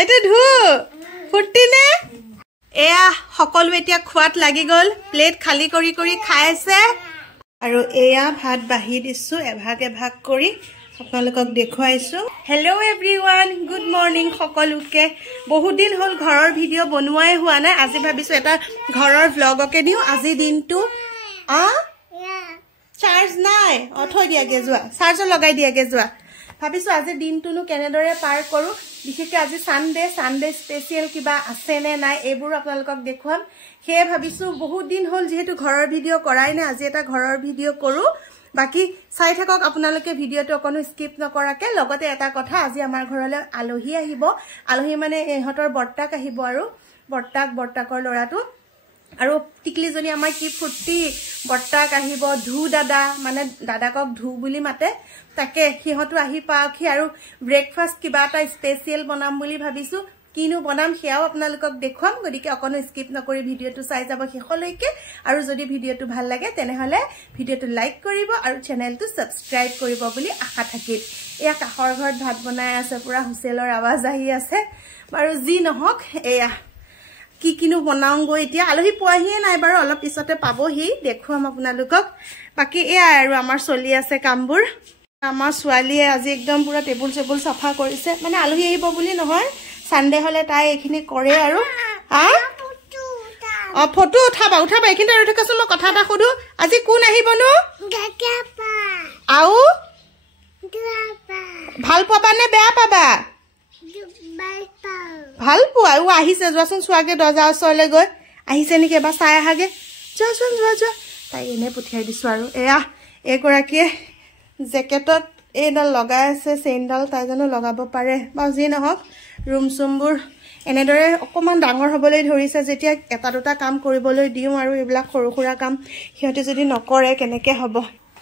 এটো ধু ফুটি নে এয়া সকলো এতিয়া খোৱাত লাগি গল প্লেট খালি কৰি কৰি খাই আছে আৰু এয়া ভাত বাঢ়ি দিছো এভাগ এভাগ কৰি আপোনালোকক দেখুৱাইছো হেল্ল' এভৰিৱান গুড মৰ্নিং সকলোকে বহুত দিন হল ঘৰৰ ভিডিঅ' বনোৱাই হোৱা নাই আজি ভাবিছো এটা ঘৰৰ ভ্লগকে দিও আজি দিনটো চাৰ্জ নাই থৈ দিয়াগে যোৱা চাৰ্জ লগাই দিয়াগে যোৱা ভাবিছো আজি দিনটোনো কেনেদৰে পাৰ কৰো বিশেষকৈ আজি সানডে স্পেশাল কিবা আছে নে নাই এইবোৰ আপোনালোকক দেখুৱাম হে ভাবিছো বহুত দিন হল যেহেতু ঘৰৰ ভিডিঅ' কৰাই নাই আজি এটা ঘৰৰ ভিডিঅ' কৰো বাকি চাই থাকক আপোনালোকে ভিডিঅ'টো অকনো স্কিপ নকৰাকে লগতে এটা কথা আজি আমাৰ ঘৰলৈ আলহী আহিব আলহী মানে এহতৰ বৰ্তাক আহিব আৰু বৰ্তাকৰ লৰাটো আৰু টিকলিজনী আমাৰ কি ফুটি বৰ্তাক আহিব ধু দাদা মানে দাদাকক ধু বুলি মাতে তাকে হিহতো আহি পাওকি আৰু ব্ৰেকফাষ্ট কিবা এটা স্পেশাল বনাম বুলি ভাবিছো কিনো বনাম হেয়াও আপোনালোকক দেখুৱাম গদিকে অকনো স্কিপ নকৰি ভিডিঅ'টো চাই যাব শেষলৈকে আৰু যদি ভিডিঅ'টো ভাল লাগে তেনেহলে ভিডিঅ'টো লাইক কৰিব আৰু চেনেলটো সাবস্ক্ৰাইব কৰিব বুলি আশা থাকিল এয়া কাহৰ ঘৰত ভাত বনাই আছে পুৰা হুছেলৰ আৱাজ আহি আছে আৰু যি নহক এয়া কি কিনো বনাও গৈ এতিয়া আলহী পোৱাহিয়ে নাই বাৰু অলপ পিছতে পাবহি দেখুৱাম আপোনালোকক বাকি এয়া আৰু আমাৰ চলি আছে কামবোৰ আমাৰ ছোৱালীয়ে আজি একদম পুৰা টেবুল সাফা কৰিছে মানে আলহী আহিব বুলি নহয় সানডে হলে তাই এখিনি কৰে আৰু ফটো উঠাবা এখিনি আৰু থাকাছো মই কথা এটা সুধো আজি কোন আহিবনো আও ভাল পাবা নে বেয়া পাবা ভাল পোৱা আহিছে যোৱাচোন চোৱাগে দৰ্জা ওচৰলৈ গৈ আহিছে নেকি এবাৰ চাই আহাগে যোৱাচোন যোৱা তাই এনে পঠিয়াই দিছো আৰু এয়া এগৰাকীয়ে জেকেটত এইডাল লগাই আছে চেইনডাল তাই জানো লগাব পাৰে বা যি নহওক ৰুম চুমবোৰ এনেদৰে অকমান ডাঙৰ হ'বলৈ ধৰিছে যেতিয়া এটা দুটা কাম কৰিবলৈ দিও আৰু এইবিলাক সৰু সুৰা কাম সিহঁতে যদি নকৰে কেনেকে হ'ব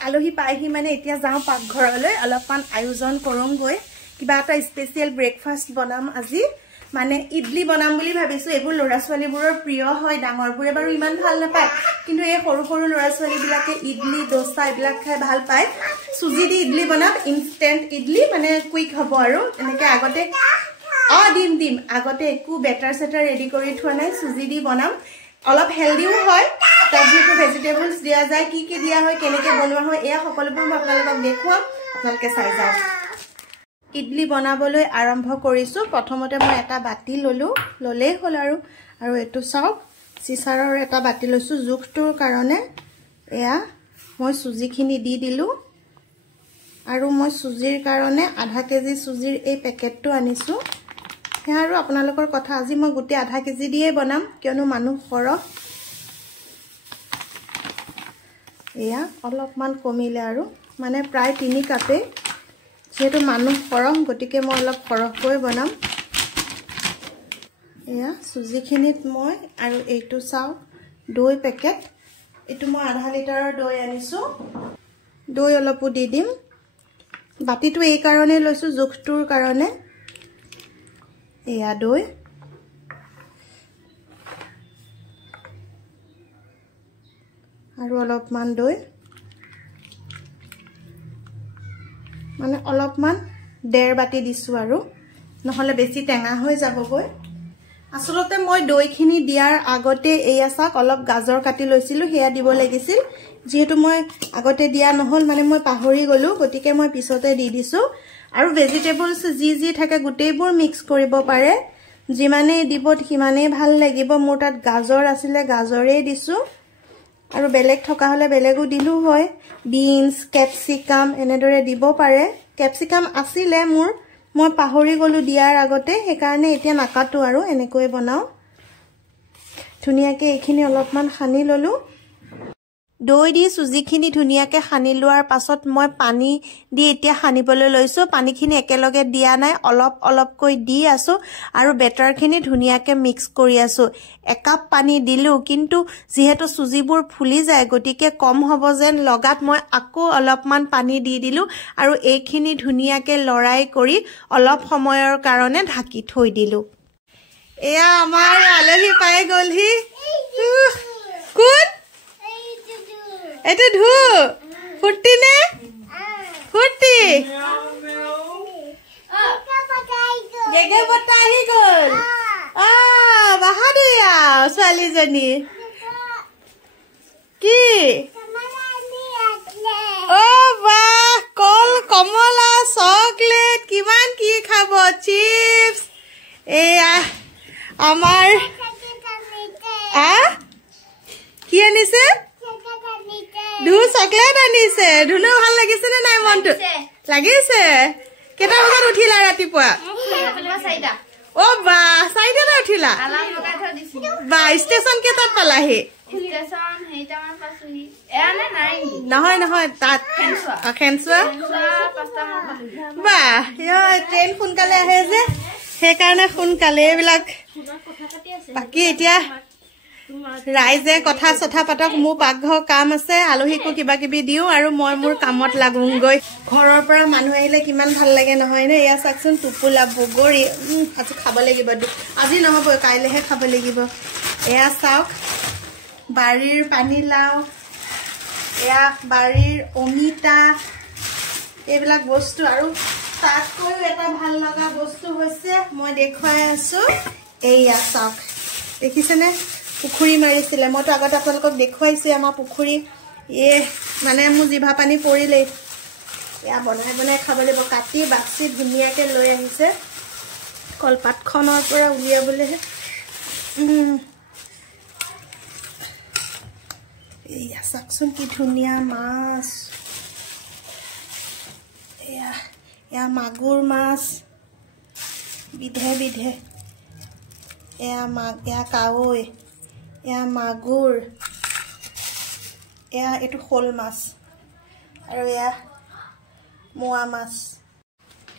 আলহী পাইহি মানে এতিয়া যাও পাকঘৰলৈ অলপমান আয়োজন কৰোঁ গৈ কিবা এটা স্পেশাল ব্ৰেকফাষ্ট বনাম আজি মানে ইডলি বনাম বুলি ভাবিছো এইবোৰ লৰা ছোৱালীবোৰৰ প্ৰিয় হয় ডাঙৰবোৰে বাৰু ইমান ভাল নাপায় কিন্তু এই সৰু সৰু লৰা ছোৱালীবিলাকে ইডলি দোসা এইবিলাক খাই ভাল পায় সুজি দি ইডলি বনাম ইনষ্টেন্ট ইডলি মানে কুইক হ'ব আৰু এনেকে আগতে দিম আগতে একো বেটাৰ সেটাৰ ৰেডি কৰি থোৱা নাই সুজি দি বনাম অলপ হেলদিও হয় তাত যেটো ভেজিটেবলস দিয়া যায় কি কি দিয়া হয় কেনেকে বনোৱা হয় এয়া সকলোবোৰ মই আপোনালোকক দেখুৱাম আপোনালোকে চাই যাওক ইডলি বনাবলৈ আৰম্ভ কৰিছো প্ৰথমতে মই এটা বাটি ললেই হল আৰু এটো চাওক চিচাৰৰ এটা বাটি লৈছো জুখটোৰ কাৰণে এয়া মই সুজিখিনি দি দিলো আৰু মই সুজিৰ কাৰণে আধা কেজি সুজিৰ এই পেকেটটো আনিছো হে আৰু আপোনালোকৰ কথা আজি মই গুটি আধা কেজি দিয়ে বনাম কিয়নো মানুহ সৰহ এয়া অলপমান কমিলে আৰু মানে প্ৰায় 3 কাপে যেটো মানুহ সৰহ গটিকে মই অলপ সৰহকৈ বনাম এয়া সুজিখিনিত মই আৰু এইটো চাও দৈ পেকেট এটো মই আধা লিটাৰৰ দৈ আনিছো দৈ অলপো দি দিম বাটিটো এই কাৰণে লৈছো জুখটোৰ কাৰণে এয়া দৈ আৰু অলপমান দৈ মানে অলপমান 1.5 বাটি দিছো আৰু নহলে বেছি টেঙা হৈ যাবগৈ আসলতে মই দৈখিনি দিয়াৰ আগতে এয়া চাক অলপ গাজৰ কাটি লৈছিলো হেয়া দিব লাগিছিল যেহেতু মই আগতে দিয়া নহল মানে মই পাহৰি গলো গটিকে মই পিছতে দি দিছো আৰু ভেজিটেবলস যি থাকে গুটেইবোৰ মিক্স কৰিব পাৰে যিমানে দিব সিমানে ভাল লাগিব মোৰ তাত গাজৰ আছিল গাজৰে দিছো আৰু বেলেগ থকা হলে বেলেগও দিলু হয় বিনস ক্যাপসিকাম এনেদৰে দিব পাৰে ক্যাপসিকাম আছিলে মই পাহৰি গলো দিয়াৰ আগতে হে কাৰণে এতিয়া নাকাটো আৰু এনেকৈ বনাও ধুনিয়াকে এইখিনি অলপমান খানি ললো দৈ দি সুজিখিনি ধুনিয়াকে খানি লোৱাৰ পাছত মই পানী দি এতিয়া খানিবলৈ লৈছো পানীখিনি একেলগে দিয়া নাই অলপকৈ দি আছো আৰু বেটাৰখিনি ধুনিয়াকে মিক্স কৰি আছো 1 কাপ পানী দিলু কিন্তু যেহেতু সুজিবোৰ ফুলি যায় গটিকে কম হ'ব যেন লগাত মই আকৌ অলপমান পানী দি দিলু আৰু এইখিনি ধুনিয়াকে লৰাই কৰি অলপ সময়ৰ কাৰণে ঢাকি থৈ দিলু এয়া আমাৰ আলহী পাই গলহি কোন এটো ধু ফুটি নে ফুটি গেগে বটা আহি গ'ল বাহাদুৰিয়া ছোৱালীজনী কি বাহ কল কমলা চকলেট কিমান কি খাব চিপছ এয়া আমাৰ কি আনিছে ধু চকলেট আনিছে ধুনু ভাল লাগিছে নে নাই মনটো লাগিছে কেইটা বজাত উঠিলা ৰাতিপুৱা বা 4টাত উঠিলা বা ষ্টেচন কেইটাত পালাহি নহয় নহয় তাত খেনচোৱা বা ট্ৰেইন সোনকালে আহে যে সেইকাৰণে সোনকালে এইবিলাক বাকী এতিয়া ৰাইজে কথা চথা পাতক মোৰ পাকঘৰ কাম আছে আলহীকো কিবা কিবি দিওঁ আৰু মই মোৰ কামত লাগোগৈ ঘৰৰ পৰা মানুহ আহিলে কিমান ভাল লাগে নহয় নে এয়া চাকচোন টোপোলা বগৰী আজি খাব লাগিব আজি নহ'ব কাইলেহে খাব লাগিব এয়া চাওক বাৰীৰ পানীলাও এয়া বাৰীৰ অমিতা এইবিলাক বস্তু আৰু তাতকৈও এটা ভাল লগা বস্তু হৈছে মই দেখুৱাই আছো এইয়া চাওক দেখিছেনে পুখুৰী মাৰিছিলে মইতো আগতে আপোনালোকক দেখুৱাইছো আমাৰ পুখুৰী মানে মোৰ জিভা পানী পৰিলেই এয়া বনাই বনাই খাব লাগিব কাটি বাছি ধুনীয়াকৈ লৈ আহিছে কলপাতখনৰ পৰা উলিয়াবলৈহে এয়া চাওকচোন কি ধুনীয়া মাছ এয়া মাগুৰ মাছ বিধে বিধে এয়া কাৱৈ এয়া মাগুৰ এয়া এইটো শ'ল মাছ আৰু এয়া মোৱা মাছ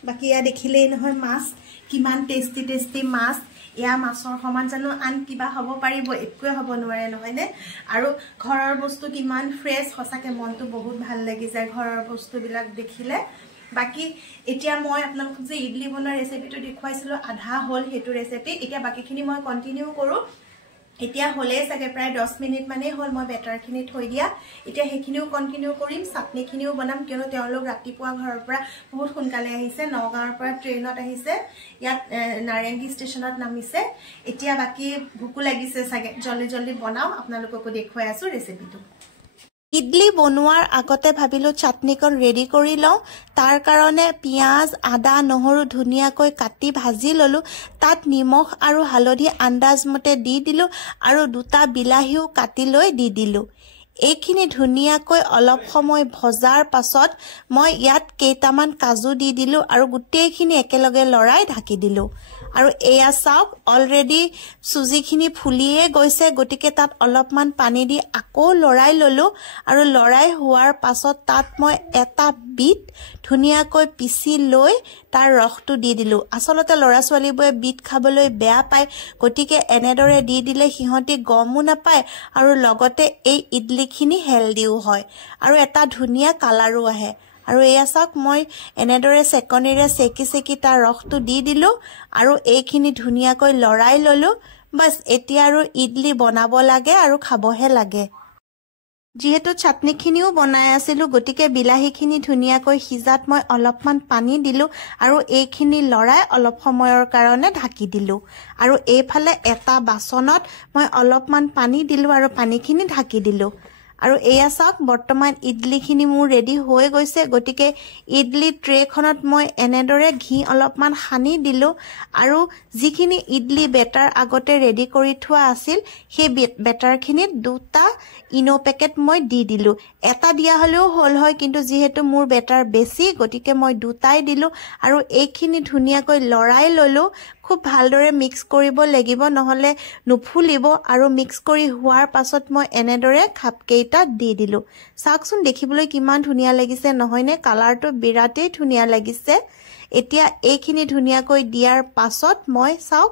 বাকী এয়া দেখিলেই নহয় মাছ কিমান টেষ্টি টেষ্টি মাছ এয়া মাছৰ সমান জানো আন কিবা হ'ব পাৰিব একোৱে হ'ব নোৱাৰে নহয়নে আৰু ঘৰৰ বস্তু কিমান ফ্ৰেছ সঁচাকৈ মনটো বহুত ভাল লাগি যায় ঘৰৰ বস্তুবিলাক দেখিলে বাকি এতিয়া মই আপোনালোকক যে ইডলি বনোৱা ৰেচিপিটো দেখুৱাইছিলোঁ আধা হ'ল সেইটো ৰেচিপি এতিয়া বাকিখিনি মই কণ্টিনিউ কৰোঁ এতিয়া হ'লে চাগে প্ৰায় 10 মিনিট মানে হ'ল মই বেটাৰখিনি থৈ দিয়া এতিয়া সেইখিনিও কণ্টিনিউ কৰিম চাটনিখিনিও বনাম কিয়নো তেওঁলোক ৰাতিপুৱা ঘৰৰ পৰা বহুত সোনকালে আহিছে নগাঁৱৰ পৰা ট্ৰেইনত আহিছে ইয়াত নাৰেংগী ষ্টেচনত নামিছে এতিয়া বাকি ভোকো লাগিছে চাগে জলদি জলদি বনাও আপোনালোককো দেখুৱাই আছো ৰেচিপিটো ইডলি বনোৱাৰ আগতে ভাবিলো চাটনিকন ৰেডি কৰি লওঁ তাৰ কাৰণে পিয়াজ আদা নহৰু ধুনীয়াকৈ কাটি ভাজি ললো তাত নিমখ আৰু হালধি আন্দাজ মতে দি দিলো আৰু দুটা বিলাহীও কাটি লৈ দি দিলো এইখিনি ধুনীয়াকৈ অলপ সময় ভজাৰ পাছত মই ইয়াত কেইটামান কাজু দি দিলো আৰু গোটেইখিনি একেলগে লৰাই ঢাকি দিলো আৰু এয়া চাওক অলৰেডি সুজিখিনি ফুলিয়ে গৈছে গতিকে তাত অলপমান পানী দি আকৌ লৰাই ললো আৰু লৰাই হোৱাৰ পাছত তাত মই এটা বিট ধুনীয়াকৈ পিচি লৈ তাৰ ৰসটো দি দিলো আসলতে লৰা ছোৱালীবোৰে বিট খাবলৈ বেয়া পায় গতিকে এনেদৰে দি দিলে সিহঁতি গমো নাপায় আৰু লগতে এই ইডলিখিনি হেলদিও হয় আৰু এটা ধুনীয়া কালাৰো আহে আৰু এয়া চাওক মই এনেদৰে সেকনিৰে সেকি তাৰ ৰসটো দি দিলো আৰু এইখিনি ধুনীয়াকৈ লৰাই ললো বাস এতিয়া আৰু ইডলি বনাব লাগে আৰু খাবহে লাগে যেহেতু চাটনিখিনিও বনাই আছিলো গতিকে বিলাহীখিনি ধুনীয়াকৈ সিজাত মই অলপমান পানী দিলো আৰু এইখিনি লৰাই অলপ সময়ৰ কাৰণে ঢাকি দিলো আৰু এইফালে এটা বাচনত মই অলপমান পানী দিলো আৰু পানীখিনি ঢাকি দিলো আৰু এয়া চাওক বৰ্তমান ইডলিখিনি মোৰ ৰেডি হৈ গৈছে গতিকে ইডলি ট্ৰেখনত মই এনেদৰে ঘি অলপমান সানি দিলো আৰু যিখিনি ইডলি বেটাৰ আগতে ৰেডি কৰি থোৱা আছিল সেই বেটাৰখিনিত দুটা ইনো পেকেট মই দি দিলো এটা দিয়া হলেও হল হয় কিন্তু যেহেতু মোৰ বেটাৰ বেছি গতিকে মই দুটাই দিলো আৰু এইখিনি ধুনীয়াকৈ লৰাই ললো খুব ভালদৰে মিক্স কৰিব লাগিব নহলে নুফুলিব আৰু মিক্স কৰি হোৱাৰ পাছত মই এনেদৰে খাপকেইটা দি দিলো চাওকচোন দেখিবলৈ কিমান ধুনীয়া লাগিছে নহয়নে কালাৰটো বিৰাটেই ধুনীয়া লাগিছে এতিয়া এইখিনি ধুনীয়াকৈ দিয়াৰ পাছত মই চাওক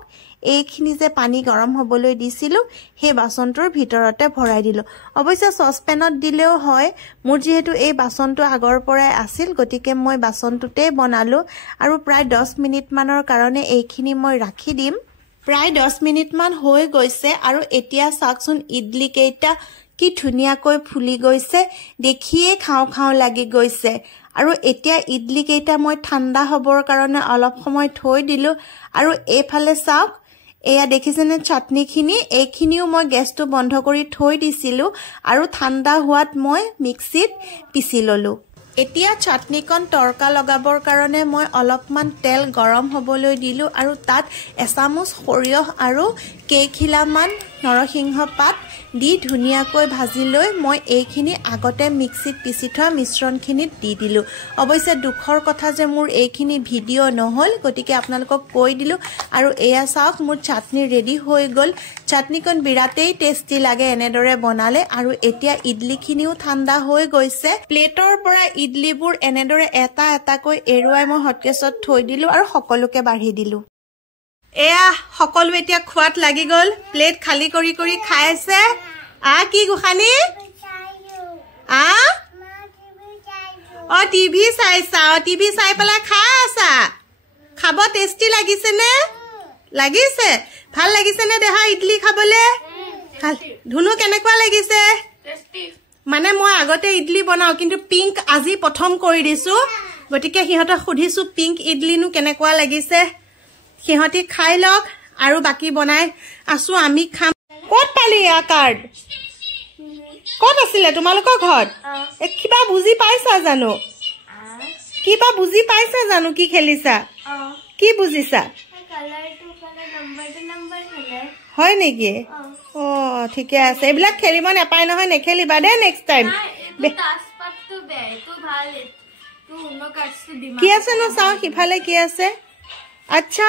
এইখিনি যে পানী গৰম হ'বলৈ দিছিলো সেই বাচনটোৰ ভিতৰতে ভৰাই দিলো অৱশ্যে সসপেনত দিলেও হয় মোৰ যেহেতু এই বাচনটো আগৰ পৰাই আছিল গতিকে মই বাচনটোতে বনালো আৰু প্ৰায় 10 মিনিট মানৰ কাৰণে এইখিনি মই ৰাখি দিম প্ৰায় 10 মিনিট মান হৈ গৈছে আৰু এতিয়া চাওকচোন ইডলি কেইটা কি ধুনীয়াকৈ ফুলি গৈছে দেখিয়ে খাও খাও লাগি গৈছে আৰু এতিয়া ইডলি কেইটা মই ঠাণ্ডা হ'বৰ কাৰণে অলপ সময় থৈ দিলো আৰু এইফালে চাওক এয়া দেখিছেনে চাটনিখিনি এইখিনিও মই গেছটো বন্ধ কৰি থৈ দিছিলো আৰু ঠাণ্ডা হোৱাত মই মিক্সিত পিছি ললো এতিয়া চাটনিকন তৰকা লগাবৰ কাৰণে মই অলপমান তেল গৰম হ'বলৈ দিলো আৰু তাত এচামুচ সৰিয়হ আৰু কেইখিলামান নৰসিংহ পাত দি ধুনিয়াকৈ ভাজি লৈ মই এইখিনি আগতে মিক্সিত পিছি থোৱা মিশ্ৰণখিনিত দি দিলো অৱশ্যে দুখৰ কথা যে মোৰ এইখিনি ভিডিঅ' নহল গতিকে আপোনালোকক কৈ দিলো আৰু এয়া চাওক মোৰ চাটনি ৰেডি হৈ গল চাটনিকন বিৰাটেই টেষ্টি লাগে এনেদৰে বনালে আৰু এতিয়া ইডলিখিনিও ঠাণ্ডা হৈ গৈছে প্লেটৰ পৰা ইডলিবোৰ এনেদৰে এটা এটাকৈ এৰুৱাই মই হটকেছত থৈ দিলো আৰু সকলোকে বাঢ়ি দিলো এয়া সকলো এতিয়া খোৱাত লাগি গল প্লেট খালি কৰি কৰি খাই আছে কি গোখানি টিভি চাইছা টিভি চাই পেলাই খাই আছা খাব টেষ্টি লাগিছে নে লাগিছে ভাল লাগিছে নে দেহা ইডলি খাবলে ধুনু কেনেকুৱা লাগিছে মানে মই আগতে ইডলি বনাও কিন্তু পিংক আজি প্ৰথম কৰি দিছো গতিকে সিহঁতক সুধিছো পিংক ইডলিনো কেনেকুৱা লাগিছে সিহঁতি খাই লওক আৰু বাকি বনাই আছো আমি খাম ক'ত পালি ইয়া কাৰ্ড ক'ত আছিলে তোমালোকৰ ঘৰত কিবা বুজি পাইছা জানো কিবা বুজি পাইছা জানো কি খেলিছা কি বুজিছা হয় নেকি ঠিকে আছে এইবিলাক খেলিব নাপায় নহয় নেখেলিবা দে নেক্সট টাইম কি আছে নো চাওঁ সিফালে কি আছে আচ্ছা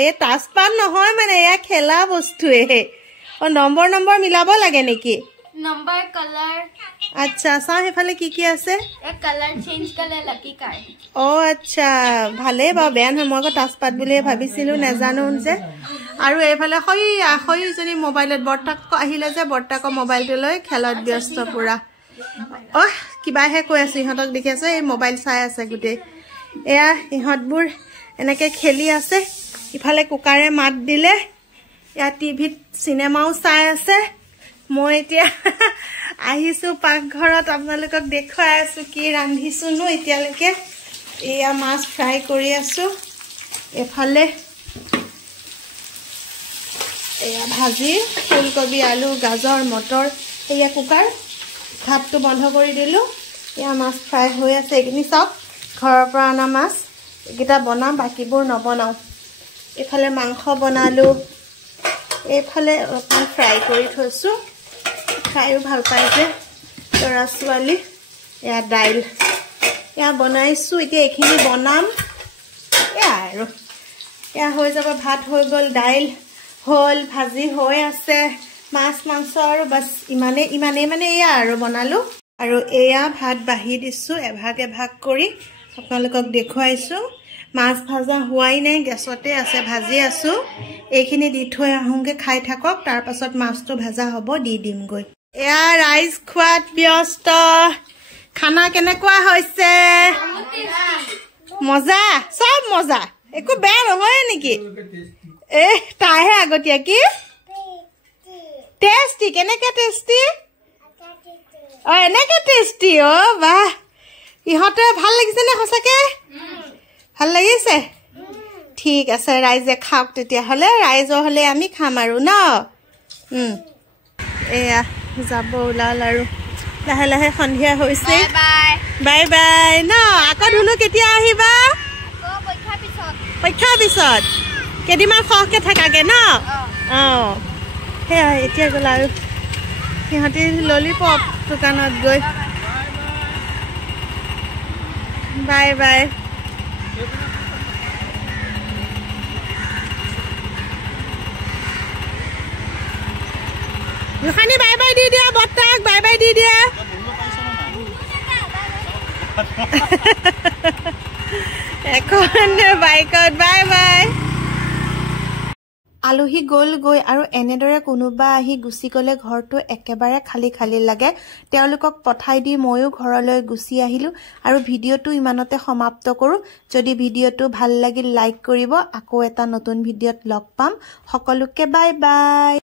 এই তাজপাত নহয় মানে এয়া খেলা বস্তুৱে নম্বৰ নম্বৰ মিলাব লাগে নেকি নম্বৰ কালাৰ আচ্ছা চাওঁ সিফালে কি কি আছে কালাৰ চেঞ্জ কৰিলে লাকি কাৰ্ড আচ্ছা ভালেই বাৰু বেয়া নহয় মই আকৌ তাজপাত বুলিয়ে ভাবিছিলো নাজানো যে আৰু এইফালে সৈজনী মোবাইলত বৰ্তাক আহিলে যে বৰ্তাকৰ মোবাইলটো লৈ খেলত ব্যস্ত পুৰা কিবাহে কৈ আছো ইহঁতক দেখি আছে এই মোবাইল চাই আছে গোটেই এয়া ইহঁতবোৰ এনেকে খেলি আছে ইফালে কুকাৰে মাত দিলে ইয়া টিভিত চিনেমাও চাই আছে মই এতিয়া আহিছো পাকঘৰত আপোনালোকক দেখুৱাই আছো কি ৰান্ধিছো নো এতিয়ালৈকে এয়া মাছ ফ্ৰাই কৰি আছো এফালে এয়া ভাজি ফুলকবি আলু গাজৰ মটৰ এয়া কুকাৰ ভাতটো বন্ধ কৰি দিলো এয়া মাছ ফ্ৰাই হৈ আছে এইখিনি চাওক ঘৰৰ পৰা অনা মাছ এইকেইটা বনাম বাকীবোৰ নবনাও এফালে মাংস বনালো এইফালে অলপমান ফ্ৰাই কৰি থৈছো খাইও ভাল পাই যে ল'ৰা ছোৱালী এয়া দাইল এয়া বনাইছো এতিয়া এইখিনি বনাম এয়া আৰু এয়া হৈ যাব ভাত হৈ গ'ল দাইল হ'ল ভাজি হৈ আছে মাছ মাংস আৰু বাছ ইমানেই মানে এয়া আৰু বনালো আৰু এয়া ভাত বাঢ়ি দিছো এভাগ এভাগ কৰি আপোনালোকক দেখুৱাইছো মাছ ভাজা হোৱাই নাই গেছতে আছে ভাজি আছো এইখিনি দি থৈ আহোঁগে খাই থাকক তাৰ পাছত মাছটো ভাজা হ'ব দি দিমগৈ এয়া ৰাইজ খোৱাত ব্যস্ত খানা কেনেকুৱা হৈছে মজা সব মজা একো বেয়া নহয় নেকি তাইহে আগতীয়া কি টেষ্টি কেনেকে টেষ্টি এনেকে টেষ্টি বাহ ইহঁতে ভাল লাগিছে নে সঁচাকে ভাল লাগিছে ঠিক আছে ৰাইজে খাওক তেতিয়াহ'লে ৰাইজৰ হ'লে আমি খাম আৰু ন এয়া যাব ওলাল আৰু লাহে লাহে সন্ধিয়া হৈছে বাই বাই ন আকৌ ধুনু কেতিয়া আহিবা পৰীক্ষাৰ পিছত কেইদিনমান সৰহকৈ থাকাগে ন সেয়া এতিয়া গ'ল আৰু সিহঁতি ললিপপ দোকানত গৈ bye bye Gosani bye by the দিয়া বৰ্তাক বাই বাই দি দিয়া এখন বাইকত বাই বাই আলহী গ'লগৈ আৰু এনেদৰে কোনোবা আহি গুচি গ'লে ঘৰটো একেবাৰে খালী খালী লাগে তেওঁলোকক পঠাই দি ময়ো ঘৰলৈ গুচি আহিলোঁ আৰু ভিডিঅ'টো ইমানতে সমাপ্ত কৰোঁ যদি ভিডিঅ'টো ভাল লাগিল লাইক কৰিব আকৌ এটা নতুন ভিডিঅ'ত লগ পাম সকলোকে বাই বাই